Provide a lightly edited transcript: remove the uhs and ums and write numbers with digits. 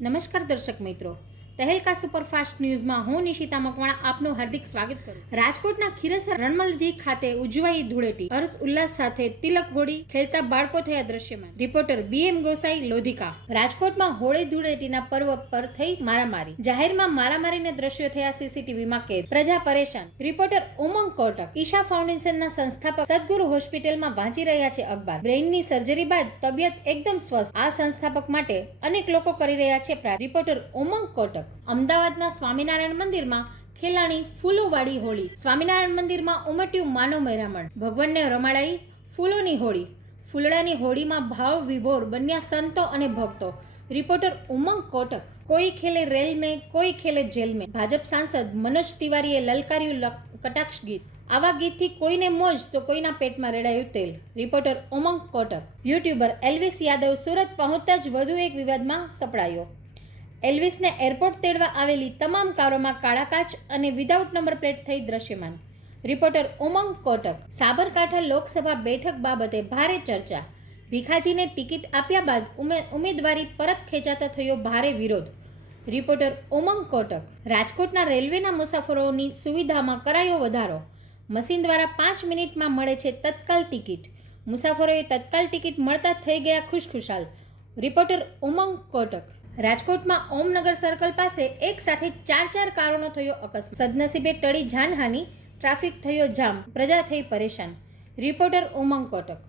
નમસ્કાર દર્શક મિત્રો, તહેલકા સુપરફાસ્ટ ન્યૂઝમાં હું નિશિતા મકવાણા આપનું હાર્દિક સ્વાગત કરું. રાજકોટના ખીરસર રણમલજી ખાતે ઉજવાઈ ધૂળેટી. હર્ષ ઉલ્લાસ સાથે તિલક હોળી ખેલતા બાળકો થયા દ્રશ્યમાન. Reporter BM Gosai, Lodhika. રાજકોટમાં હોળી ધૂળેટીના પર્વ પર થઈ મારામારી. જાહેરમાં મારામારીના દ્રશ્યો થયા CCTVમાં કેદ. પ્રજા પરેશાન. રિપોર્ટર ઉમંગ કોટક. ઈશા ફાઉન્ડેશનના સંસ્થાપક સદગુરુ હોસ્પિટલમાં વાંચી રહ્યા છે અખબાર. બ્રેઇનની સર્જરી બાદ તબિયત એકદમ સ્વસ્થ. આ સંસ્થાપક માટે અનેક લોકો કરી રહ્યા છે પ્રાર્થના. રિપોર્ટર ઉમંગ કોટક. અમદાવાદના સ્વામિનારાયણ મંદિરમાં ખેલાણી ફૂલોવાળી હોળી. સ્વામિનારાયણ મંદિરમાં ઉમટ્યું માનવ મહેરામણ. ભગવાનને રમાડાઈ ફૂલોની હોળી. ફૂલડાની હોળીમાં ભાવ વિભોર બન્યા સંતો અને ભક્તો. રિપોર્ટર ઉમંગ કોટક. કોઈ ખેલે રેલ મેં, કોઈ ખેલે જેલ મેં. ભાજપ સાંસદ મનોજ તિવારીએ લલકાર્યું કટાક્ષ ગીત. આવા ગીતથી કોઈને મોજ તો કોઈના પેટમાં રેડાયું તેલ. રિપોર્ટર ઉમંગ કોટક. યુટ્યુબર એલ્વિસ યાદવ સુરત પહોંચતા જ વધુ એક વિવાદમાં સપડાયો. એલ્વિસને એરપોર્ટ તેડવા આવેલી તમામ કારોમાં કાળા કાચ અને વિધાઉટ નંબર પ્લેટ થઈ દ્રશ્યમાન. રિપોર્ટર ઉમંગ કોટક. સાબરકાંઠા લોકસભા બેઠક બાબતે ભારે ચર્ચા. ભીખાજીને ટિકિટ આપ્યા બાદ ઉમેદવારી પરત ખેંચાતા થયો ભારે વિરોધ. રિપોર્ટર ઉમંગ કોટક. રાજકોટના રેલવેના મુસાફરોની સુવિધામાં કરાયો વધારો. મશીન દ્વારા 5 મિનિટમાં મળે છે તત્કાલ ટિકિટ. મુસાફરોએ તત્કાલ ટિકિટ મળતા થઈ ગયા ખુશખુશાલ. રિપોર્ટર ઉમંગ કોટક. રાજકોટમાં ઓમનગર સર્કલ પાસે એક સાથે 4 કારોનો થયો અકસ્માત. સદનસીબે ટળી જાનહાની. ટ્રાફિક થયો જામ. પ્રજા થઈ પરેશાન. રિપોર્ટર ઉમંગ કોટક.